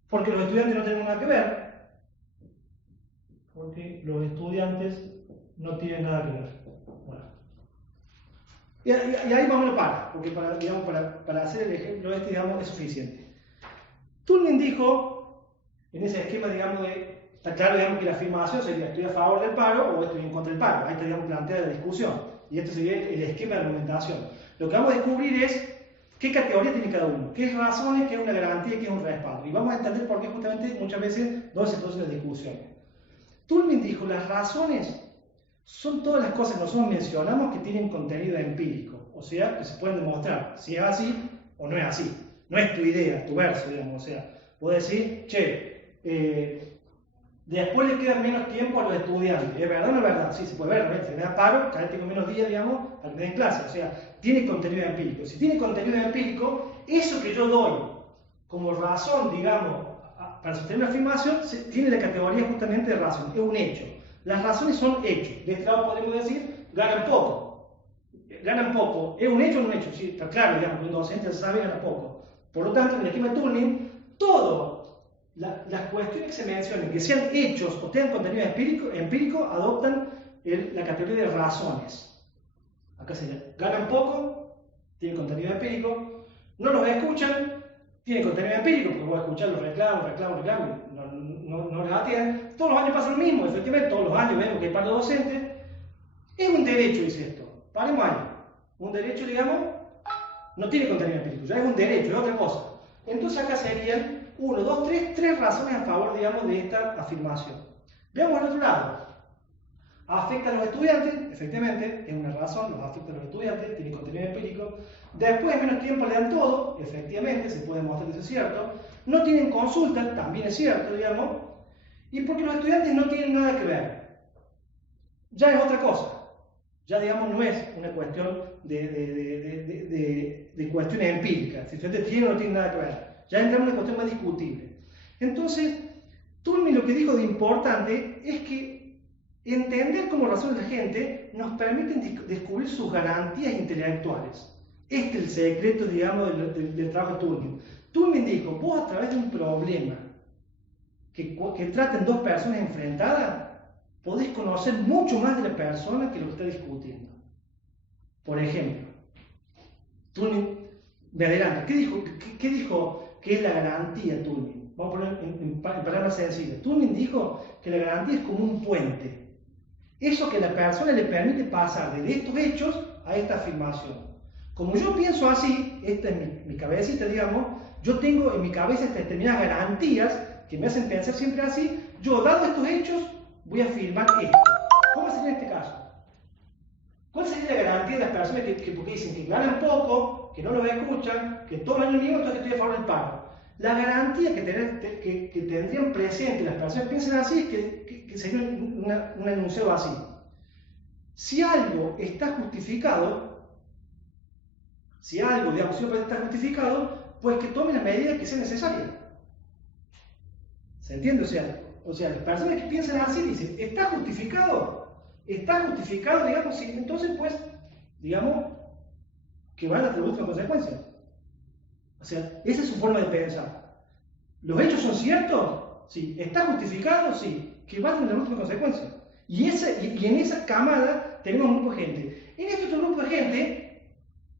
porque los estudiantes no tienen nada que ver, porque los estudiantes no tienen nada que ver. Bueno. Y ahí más o menos para, porque para hacer el ejemplo digamos, es suficiente. Turning dijo, en ese esquema, digamos, está claro, digamos, que la afirmación sería estoy a favor del paro o estoy en contra del paro. Ahí está, digamos, planteada la discusión. Y este sería el esquema de argumentación. Lo que vamos a descubrir es qué categoría tiene cada uno, qué es razones, qué es una garantía y qué es un respaldo. Y vamos a entender por qué justamente muchas veces no se producen las discusiones. Turning dijo, las razones son todas las cosas que nosotros mencionamos que tienen contenido empírico. O sea, que se pueden demostrar si es así o no es así. No es tu idea, tu verso, digamos. O sea, puedo decir, después le queda menos tiempo a los estudiantes. ¿Es verdad o no es verdad? Sí, se puede ver, se me da paro, cada vez tengo menos días, digamos, para que me den clase. O sea, tiene contenido empírico. Si tiene contenido empírico, eso que yo doy como razón, digamos, para sostener una afirmación, tiene la categoría justamente de razón, es un hecho. Las razones son hechos. De este lado podemos decir, ganan poco. Ganan poco. ¿Es un hecho o no un hecho? Sí, está claro, digamos, que un docente sabe gana poco. Por lo tanto, en el esquema de Turing, todas las cuestiones que se mencionen, que sean hechos o tengan contenido empírico adoptan la categoría de razones. Acá sería, ganan poco, tienen contenido empírico, no los escuchan, tienen contenido empírico, porque voy a escuchar los reclamos, no les atienden. Todos los años pasa lo mismo, efectivamente, todos los años vemos que hay paro docente. Es un derecho, dice esto. Paremos ahí. Un derecho, digamos, no tiene contenido empírico, ya es un derecho, es otra cosa. Entonces acá serían 1, 2, 3 razones a favor, digamos, de esta afirmación. Veamos al otro lado. Afecta a los estudiantes, efectivamente, es una razón, los afecta a los estudiantes, tiene contenido empírico. Después de menos tiempo le dan todo, efectivamente, se puede demostrar que eso es cierto. No tienen consulta, también es cierto, digamos. Y porque los estudiantes no tienen nada que ver. Ya es otra cosa. Ya, digamos, no es una cuestión de cuestiones empíricas. Si ustedes tienen o no tienen nada que ver. Ya entramos en una cuestión más discutible. Entonces, Turing lo que dijo de importante es que entender cómo razona la gente nos permite descubrir sus garantías intelectuales. Este es el secreto, digamos, del trabajo de Turing. Turing dijo, vos a través de un problema que traten dos personas enfrentadas, podéis conocer mucho más de la persona que lo que está discutiendo. Por ejemplo, Turing, me adelanto, ¿qué dijo que es la garantía, Turing? Vamos a poner en palabras sencillas. Turing dijo que la garantía es como un puente. Eso que a la persona le permite pasar de estos hechos a esta afirmación. Como yo pienso así, esta es mi cabecita, digamos, yo tengo en mi cabeza estas determinadas garantías que me hacen pensar siempre así, yo, dado estos hechos, voy a afirmar esto. ¿Cómo sería en este caso? ¿Cuál sería la garantía de las personas que porque dicen que ganan poco, que no lo escuchan, que todo el año mismo, entonces estoy a favor del paro? La garantía que tendrían presente las personas que piensan así es que sería un enunciado así. Si algo está justificado, si algo, digamos, si está justificado, pues que tome las medidas que sean necesarias. ¿Se entiende? O sea, las personas que piensan así dicen, ¿está justificado? Está justificado, digamos, sí, entonces pues, digamos, que van a tributar con consecuencias. O sea, esa es su forma de pensar. ¿Los hechos son ciertos? Sí. ¿Está justificado? Sí. Que van a tener con consecuencias. Y en esa camada tenemos un grupo de gente. En este otro grupo de gente,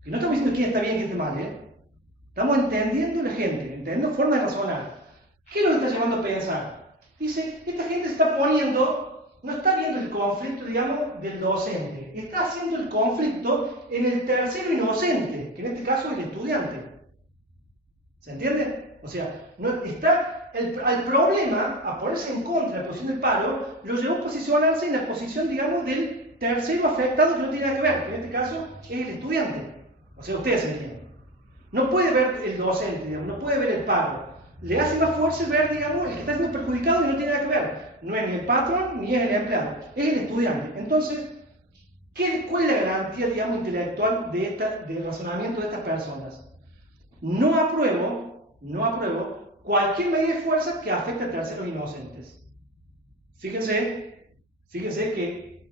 que no estamos diciendo quién está bien y quién está mal, estamos entendiendo la gente, entendiendo forma de razonar. ¿Qué nos está llevando a pensar? Dice, esta gente se está poniendo, no está viendo el conflicto, digamos, del docente, está haciendo el conflicto en el tercero inocente, que en este caso es el estudiante. ¿Se entiende? O sea, no está al problema, a ponerse en contra de la posición del paro, lo llevó a posicionarse en la posición, digamos, del tercero afectado que no tiene nada que ver, que en este caso es el estudiante. O sea, ustedes se entienden. No puede ver el docente, digamos, no puede ver el paro. Le hace más fuerza ver, digamos, el que está siendo perjudicado y no tiene nada que ver. No es ni el patrón ni es el empleado, es el estudiante. Entonces, ¿cuál es la garantía, digamos, intelectual del razonamiento de estas personas? No apruebo cualquier medida de fuerza que afecte a terceros inocentes. Fíjense que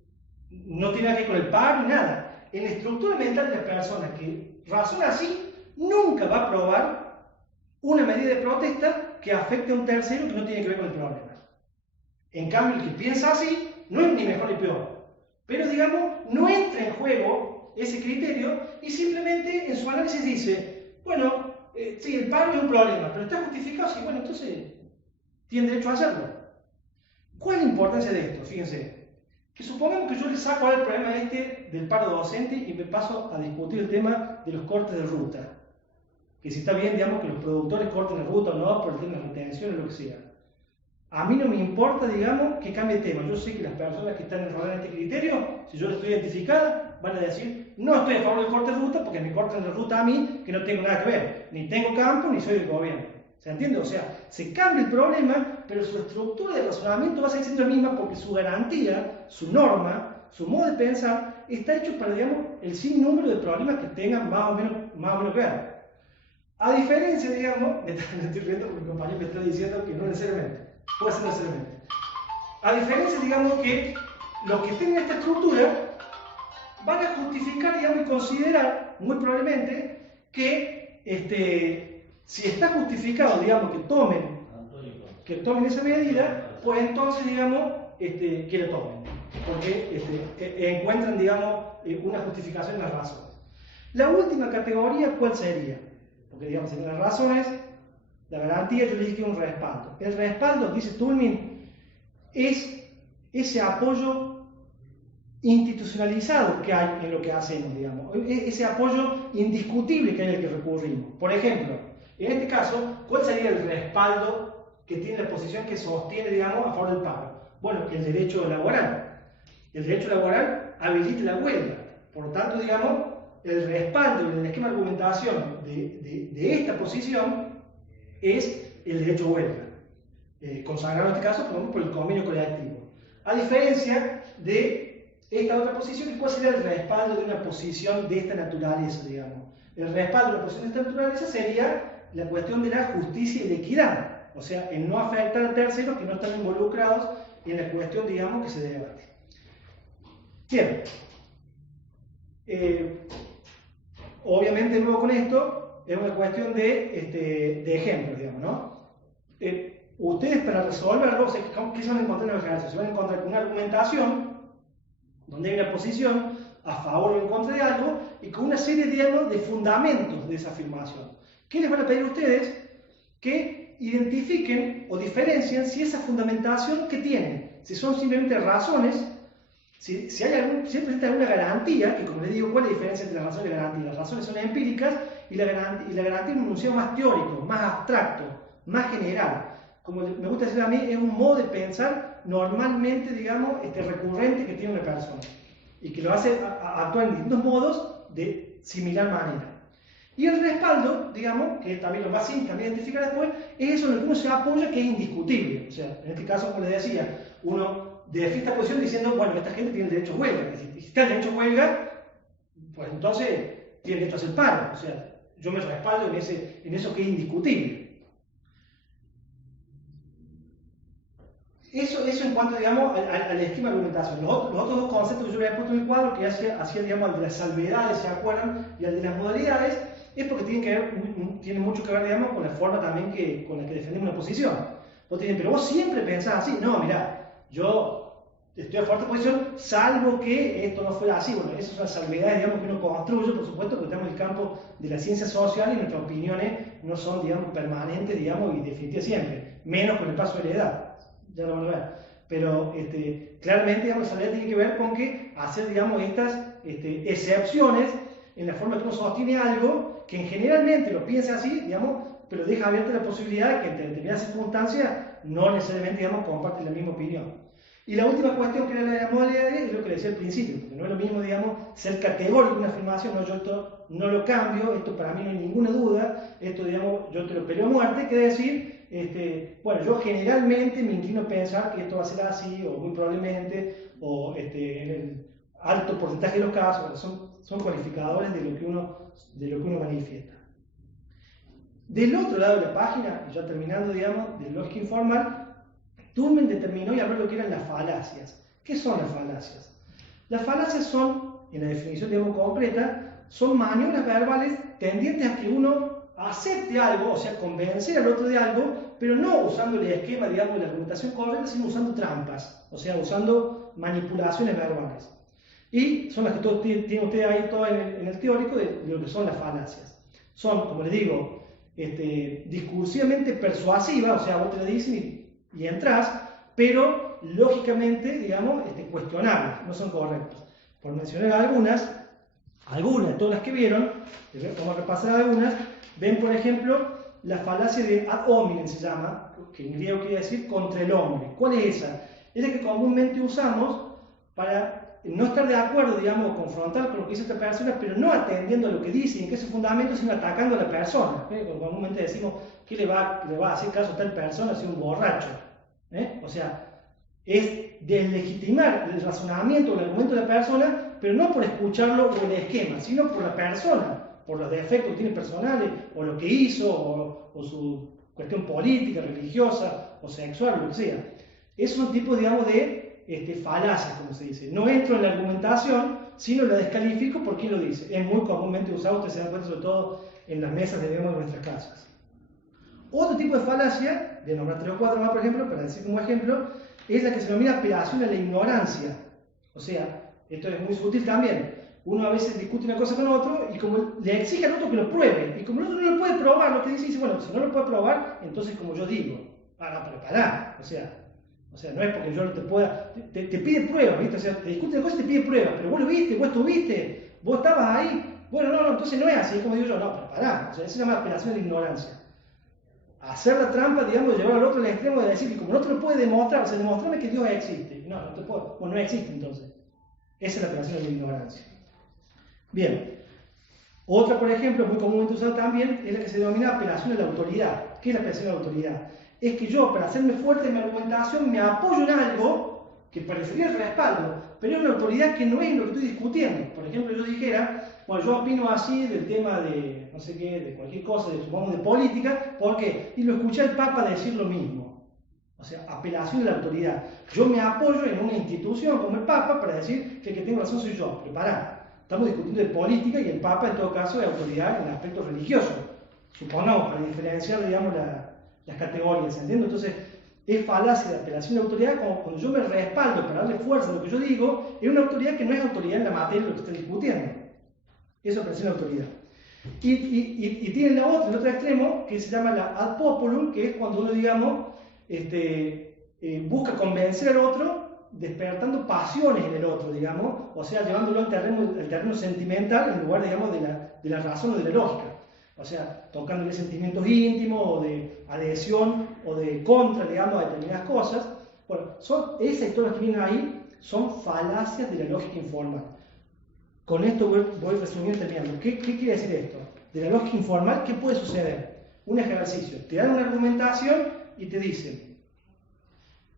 no tiene nada que ver con el paro ni nada. En la estructura mental de la persona que razona así, nunca va a aprobar una medida de protesta que afecte a un tercero que no tiene que ver con el problema. En cambio, el que piensa así no es ni mejor ni peor. Pero, digamos, no entra en juego ese criterio y simplemente en su análisis dice, bueno, sí, el paro es un problema, pero está justificado, sí, bueno, entonces tiene derecho a hacerlo. ¿Cuál es la importancia de esto? Fíjense, que supongamos que yo le saco ahora el problema del paro docente y me paso a discutir el tema de los cortes de ruta. Que si está bien, digamos, que los productores corten la ruta o no, por el tema de retención o lo que sea. A mí no me importa, digamos, que cambie el tema. Yo sé que las personas que están enrodadas en este criterio, si yo lo estoy identificada, van a decir, no estoy a favor del corte de ruta porque me cortan la ruta a mí, que no tengo nada que ver. Ni tengo campo, ni soy del gobierno. ¿Se entiende? O sea, se cambia el problema, pero su estructura de razonamiento va a seguir siendo la misma porque su garantía, su norma, su modo de pensar, está hecho para, digamos, el sinnúmero de problemas que tengan más o menos que ver. A diferencia, digamos, me estoy riendo porque mi compañero me está diciendo que no necesariamente, puede ser necesariamente. A diferencia, digamos, que los que estén en esta estructura van a justificar, digamos, y considerar, muy probablemente, que si está justificado, digamos, que tomen esa medida, pues entonces, digamos, que lo tomen, porque encuentran, digamos, una justificación en las razones. La última categoría, ¿cuál sería? Porque, digamos, en las razones, la garantía, yo le dije que es un respaldo. El respaldo, dice Toulmin, es ese apoyo institucionalizado que hay en lo que hacemos, digamos, ese apoyo indiscutible que hay al que recurrimos. Por ejemplo, en este caso, ¿cuál sería el respaldo que tiene la posición que sostiene, digamos, a favor del paro? Bueno, el derecho laboral. El derecho laboral habilita la huelga. Por lo tanto, digamos, el respaldo en el esquema de argumentación de esta posición es el derecho a huelga, consagrado en este caso por el convenio colectivo. A diferencia de esta otra posición, ¿cuál sería el respaldo de una posición de esta naturaleza, digamos? El respaldo de una posición de esta naturaleza sería la cuestión de la justicia y la equidad, o sea, el no afectar a terceros que no están involucrados en la cuestión, digamos, que se debate. Bien. Obviamente, de nuevo con esto, es una cuestión de ejemplos, digamos, ¿no? Ustedes para resolverlo, o sea, ¿qué se van a encontrar en el ejercicio? Se van a encontrar con una argumentación donde hay una posición a favor o en contra de algo y con una serie, digamos, de fundamentos de esa afirmación. ¿Qué les van a pedir a ustedes? Que identifiquen o diferencien si esa fundamentación que tienen, si son simplemente razones, si presenta alguna garantía, que como les digo, ¿cuál es la diferencia entre la razón y la garantía? Las razones son empíricas y la garantía es un enunciado más teórico, más abstracto, más general. Como me gusta decir a mí, es un modo de pensar normalmente, digamos, recurrente que tiene una persona y que lo hace actuar en distintos modos de similar manera. Y el respaldo, digamos, que es también lo más simple también identificar después, es eso en lo que uno se apoya que es indiscutible. O sea, en este caso, como les decía, uno defiende esta posición diciendo, bueno, esta gente tiene el derecho a huelga. Es decir, si está el derecho a huelga, pues entonces tiene derecho a hacer paro. O sea, yo me respaldo en eso que es indiscutible. Eso en cuanto, digamos, al esquema de argumentación. Los otros dos conceptos que yo había puesto en el cuadro, que hacía, digamos, al de las salvedades, ¿se acuerdan? Y al de las modalidades, es porque tiene mucho que ver, digamos, con la forma también con la que defendemos una posición. Vos te dicen, pero vos siempre pensás así. No, mirá, yo estoy a fuerte posición, salvo que esto no fuera así. Bueno, esas son las salvedades, digamos, que uno construye, por supuesto, porque estamos en el campo de la ciencia social y nuestras opiniones no son, digamos, permanentes, digamos, y definitivas siempre, menos con el paso de la edad. Ya lo van a ver. Pero claramente, digamos, la salvedad tiene que ver con que hacer, digamos, estas excepciones en la forma que uno sostiene algo que generalmente lo piensa así, digamos, pero deja abierta la posibilidad de que en determinadas circunstancias no necesariamente, digamos, comparten la misma opinión. Y la última cuestión que era la de las modalidades es lo que decía al principio, porque no es lo mismo, digamos, ser categórico en una afirmación, no, yo esto no lo cambio, esto para mí no hay ninguna duda, esto, digamos, yo te lo peleo a muerte, que decir, bueno, yo generalmente me inclino a pensar que esto va a ser así, o muy probablemente, o en el alto porcentaje de los casos, son cualificadores de lo que uno manifiesta. Del otro lado de la página, ya terminando, digamos, de lógica informal, Toulmin determinó y habló de lo que eran las falacias. ¿Qué son las falacias? Las falacias son, en la definición, digamos, concreta, son maniobras verbales tendientes a que uno acepte algo, o sea, convencer al otro de algo, pero no usando el esquema, digamos, de la argumentación correcta, sino usando trampas, o sea, usando manipulaciones verbales. Y son las que tienen ustedes ahí todo en el teórico de lo que son las falacias. Son, como les digo, discursivamente persuasivas, o sea, vos te lo dicen y entras, pero lógicamente, digamos, cuestionables, no son correctos. Por mencionar algunas de todas las que vieron, vamos a repasar algunas. Ven, por ejemplo, la falacia de ad hominem se llama, que en griego quiere decir contra el hombre. ¿Cuál es esa? Es la que comúnmente usamos para no estar de acuerdo, digamos, confrontar con lo que dice esta persona, pero no atendiendo a lo que dice y en qué es su fundamento, sino atacando a la persona. Comúnmente decimos, ¿qué le va a hacer caso a tal persona si es un borracho? O sea, es deslegitimar el razonamiento o el argumento de la persona, pero no por escucharlo o el esquema, sino por la persona, por los defectos que tiene personales, o lo que hizo, o su cuestión política, religiosa, o sexual, o lo que sea. Esos son tipos, digamos, de falacias, como se dice. No entro en la argumentación, sino la descalifico por quién lo dice. Es muy comúnmente usado, ustedes se dan cuenta, sobre todo en las mesas de demo de nuestras casas. Otro tipo de falacia, de nombrar 3 o 4 más, por ejemplo, para decir como ejemplo, es la que se denomina apelación a la ignorancia. O sea, esto es muy sutil también. Uno a veces discute una cosa con otro y como le exige al otro que lo pruebe, y como el otro no lo puede probar, lo que dice, bueno, si no lo puede probar, entonces como yo digo, pero pará, o sea, no es porque yo no te pueda, te pide pruebas, ¿viste? O sea, te discute una cosa y te pide pruebas, pero vos lo viste, vos estuviste, vos estabas ahí, bueno, no, entonces no es así, es como digo yo, no, pero pará, o sea, eso se llama apelación a la ignorancia. Hacer la trampa, digamos, de llevar al otro al extremo de decir que como no te lo puede demostrar, o sea, demostrame que Dios existe. No, no te puedo, bueno, no existe entonces. Esa es la apelación a la ignorancia. Bien. Otra, por ejemplo, muy comúnmente usada también, es la que se denomina apelación a la autoridad. ¿Qué es la apelación a la autoridad? Es que yo, para hacerme fuerte en mi argumentación, me apoyo en algo que parecería el respaldo, pero es una autoridad que no es lo que estoy discutiendo. Por ejemplo, yo dijera, bueno, yo opino así del tema de, no sé qué, de cualquier cosa, supongamos de política, ¿por qué? Y lo escuché al Papa decir lo mismo. O sea, apelación a la autoridad. Yo me apoyo en una institución como el Papa para decir que el que tengo razón soy yo. Prepará. Estamos discutiendo de política y el Papa en todo caso es autoridad en el aspecto religioso. Supongamos, para diferenciar, digamos, las categorías, ¿entiendes? Entonces, es falacia de apelación a la autoridad como cuando yo me respaldo para darle fuerza a lo que yo digo, en una autoridad que no es autoridad en la materia de lo que está discutiendo. Eso es apelación a la autoridad. Y tiene el otro extremo, que se llama la ad populum, que es cuando uno, digamos, busca convencer al otro despertando pasiones en el otro, digamos, o sea, llevándolo al terreno sentimental en lugar, digamos, de la razón o de la lógica. O sea, tocándole sentimientos íntimos o de adhesión o de contra, digamos, a determinadas cosas. Bueno, esas historias que vienen ahí son falacias de la lógica informal. Con esto voy resumiendo y terminando. ¿Qué quiere decir esto? De la lógica informal, ¿qué puede suceder? Un ejercicio. Te dan una argumentación y te dicen,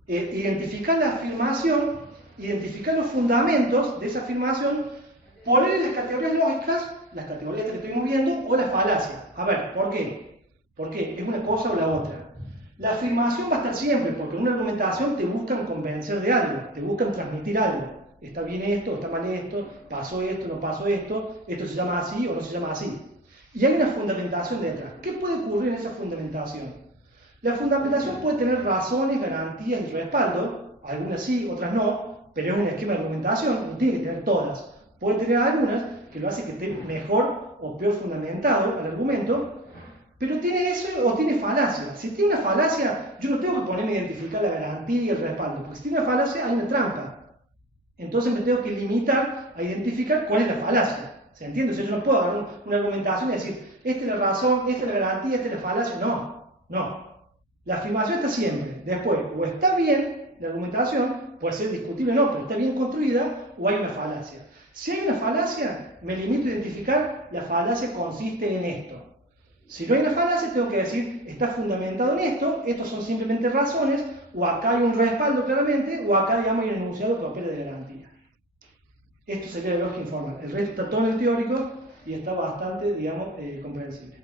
identificar la afirmación, identificar los fundamentos de esa afirmación, poner las categorías lógicas, las categorías que estuvimos viendo, o la falacia. A ver, ¿por qué? ¿Por qué? ¿Es una cosa o la otra? La afirmación va a estar siempre, porque en una argumentación te buscan convencer de algo, te buscan transmitir algo. Está bien esto, está mal esto, pasó esto, no pasó esto, esto se llama así o no se llama así. Y hay una fundamentación detrás. ¿Qué puede ocurrir en esa fundamentación? La fundamentación puede tener razones, garantías y respaldo, algunas sí, otras no, pero es un esquema de argumentación, no tiene que tener todas. Puede tener algunas que lo hace que esté mejor o peor fundamentado el argumento, pero tiene eso o tiene falacia. Si tiene una falacia, yo no tengo que ponerme a identificar la garantía y el respaldo, porque si tiene una falacia hay una trampa. Entonces me tengo que limitar a identificar cuál es la falacia. ¿Se entiende? O sea, yo no puedo dar una argumentación y decir, esta es la razón, esta es la garantía, esta es la falacia. No. La afirmación está siempre. Después, o está bien la argumentación, puede ser discutible o no, pero está bien construida, o hay una falacia. Si hay una falacia, me limito a identificar la falacia consiste en esto. Si no hay una falacia, tengo que decir, está fundamentado en esto, estos son simplemente razones, o acá hay un respaldo claramente, o acá, digamos, hay un enunciado que opera de garantía. Esto sería la lógica informal. El resto está todo en el teórico y está bastante, digamos, comprensible.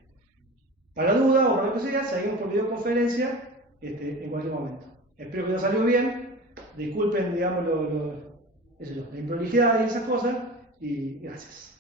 Para duda o para lo que sea, seguimos por videoconferencia en cualquier momento. Espero que haya salido bien. Disculpen, digamos, la improlijidad y esas cosas. Y gracias.